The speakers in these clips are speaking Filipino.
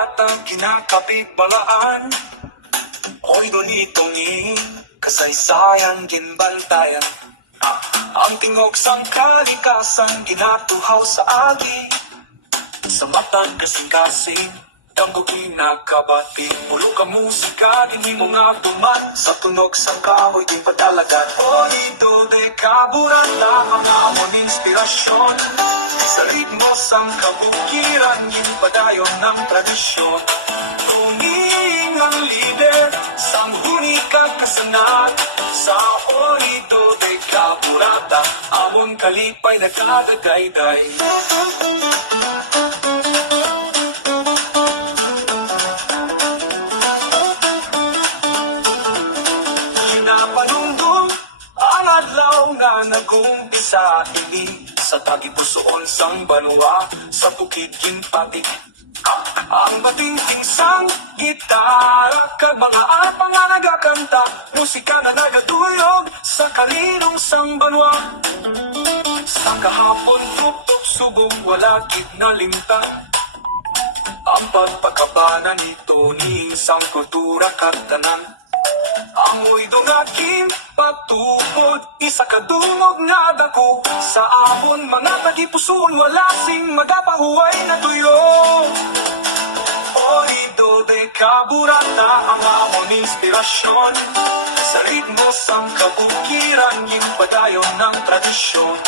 kapuratang kinakapitbalaan. Oy donitongin, kasaysayan ginbaltayan. Ang tingog sang kalikasan ginatuhaw sa agi. Sa matang kasing-kasing, tanggo kinakabati. Mulo ka musika, dinhi mo nga tuman. Sa tunog sang kahoy, din padalagan. Oy de kaburata, ang amon inspirasyon. Sa ritmo sang kabukiran, yung padayon ng tradisyon. Tunging ang lider, sang hunika kasanat. Sa orido de kaburata, amon kalipay na kadagayday. Pinapanungdong ang adlaw na nag-umpisa ini sa tagipusoon sang banwa sa bukid ginpati. Ang batingting sang gitara kag mga arpa nga nagakanta, musika na nagaduyog sa kalinong sang banwa. Sa kahapon tuktok subong wala gid nalimta. Ang pagpakabana nito ni sang kultura katanan. Amoy dungakin patupod, isa kadungog nga dako. Sa amon mga tagipuson wala sing magapahuway na tuyo. Orido de kaburata, ang amon inspirasyon. Sa ritmo sang kabukiran, yung padayon ng tradisyon.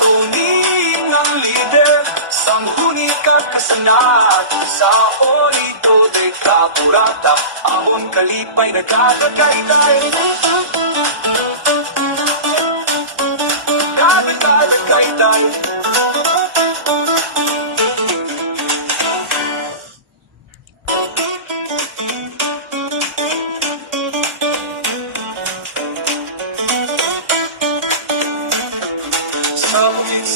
Tuning ang lider, sang hunika kasanat. Sa orido de kaburata, amon kalipay na kadagayday. Kadagayday.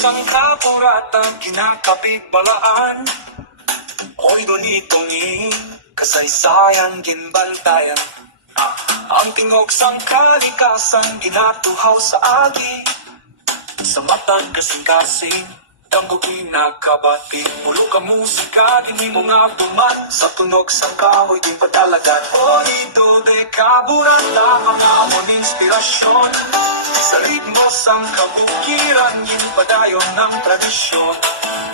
Sang kapuratang kinakapitbalaan. Oy donitongin, kasaysayan ginbaltayan. Ang tingog sang kalikasan ginatuhaw sa agi. Sa matang kasing-kasing, tanggo kinakabati. Mulo ka musika, dinhi mo nga tuman. Sa tunog sang kahoy, din padalagan. Oy de kaburata, ang amon inspirasyon. Sa ritmo sang kabukiran, yung padayon ng tradisyon.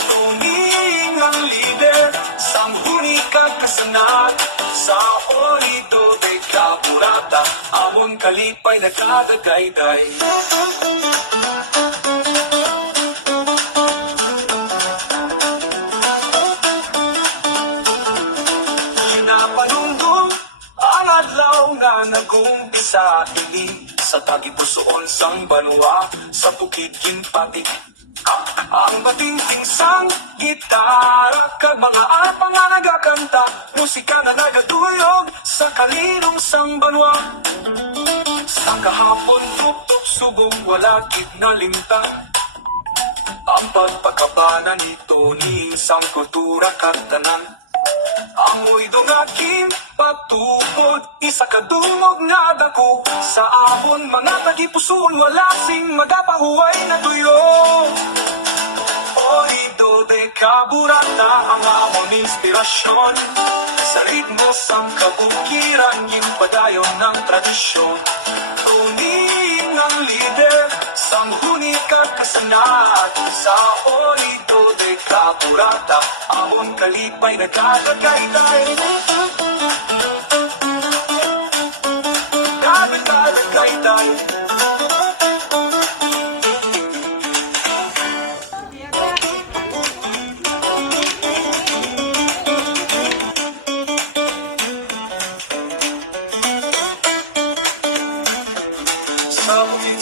Tuning ang lider, sang hunika kasanat. Sa orido de kaburata, amon kalipay na kadagayday. Pinapanungdong ang adlaw na nag-umpisa ini sa tagipusoon sang banwa sa bukid ginpati. Ang batingting sang gitara kag mga arpa nga nagakanta, musika na nagaduyog sa kalinong sang banwa. Sa kahapon tuktok subong wala gid nalimta. Ang pagpakabana nito ni sang kultura katanan. Amoy dungakin patupod, isa kadungog nga dako. Sa amon mga tagipuson wala sing magapahuway na tuyo. Orido de kaburata, ang amon inspirasyon. Sa ritmo sang kabukiran, yung padayon ng tradisyon. Tuning ang lider, sang hunika kasanat. Sa orido de kaburata, amon kalipay na kadagayday. Kadagayday.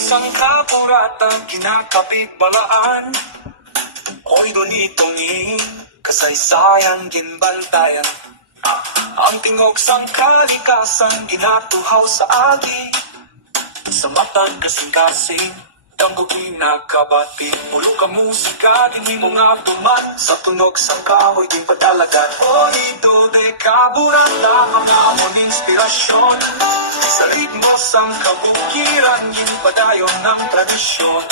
Sang kapuratang kinakapitbalaan. Oy donitongin, kasaysayan ginbaltayan. Ang tingog sang kalikasan ginatuhaw sa agi. Sa matang kasing-kasing, tanggo kinakabati. Mulo ka musika, dinhi mo nga tuman. Sa tunog sang kahoy, din padalagan. Oy de kaburata, ang amon inspirasyon. Sa ritmo sang kabukiran, yung padayon ng tradisyon.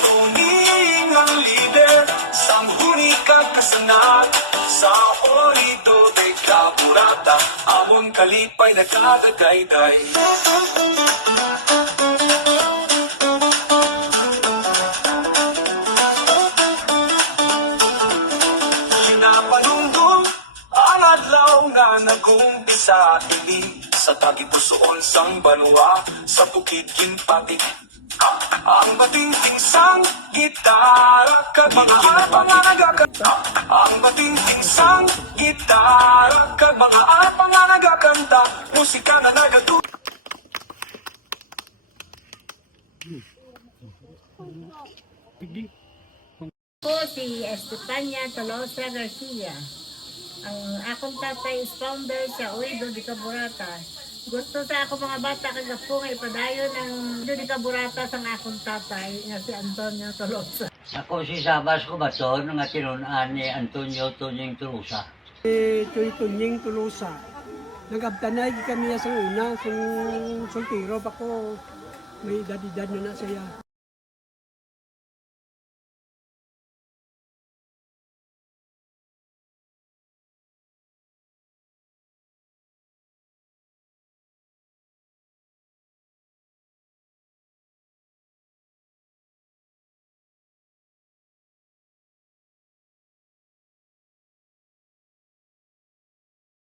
Tuning ang lider, sang hunika kasanat. Sa orido de kaburata, amon kalipay nagkadagayday. Pinapanungdong ang adlaw nga nag-umpisa ili sa tagipusoon sang banwa sa bukid ginpati. Ang batingting sang gitara kag mga arpa nga nagakanta. Ang batingting sang gitara kag mga arpa nga nagakanta. Musika na nagatu. Ako si Estefania Tolosa Garcia. Ang akong tatay is founder sa Oido de Caburata. Gusto sa ako mga bata kagapo nga ipadayon ng Oido de Caburata sa akong tatay nga si Antonio Tolosa. Ako si Sabas Kubaton nga tinunaan ni Antonio Tunying Tulusa. Tuy Tunying Tulusa. Nagabtanay kami sa una, sultiro pa ko. May edad-edad na siya.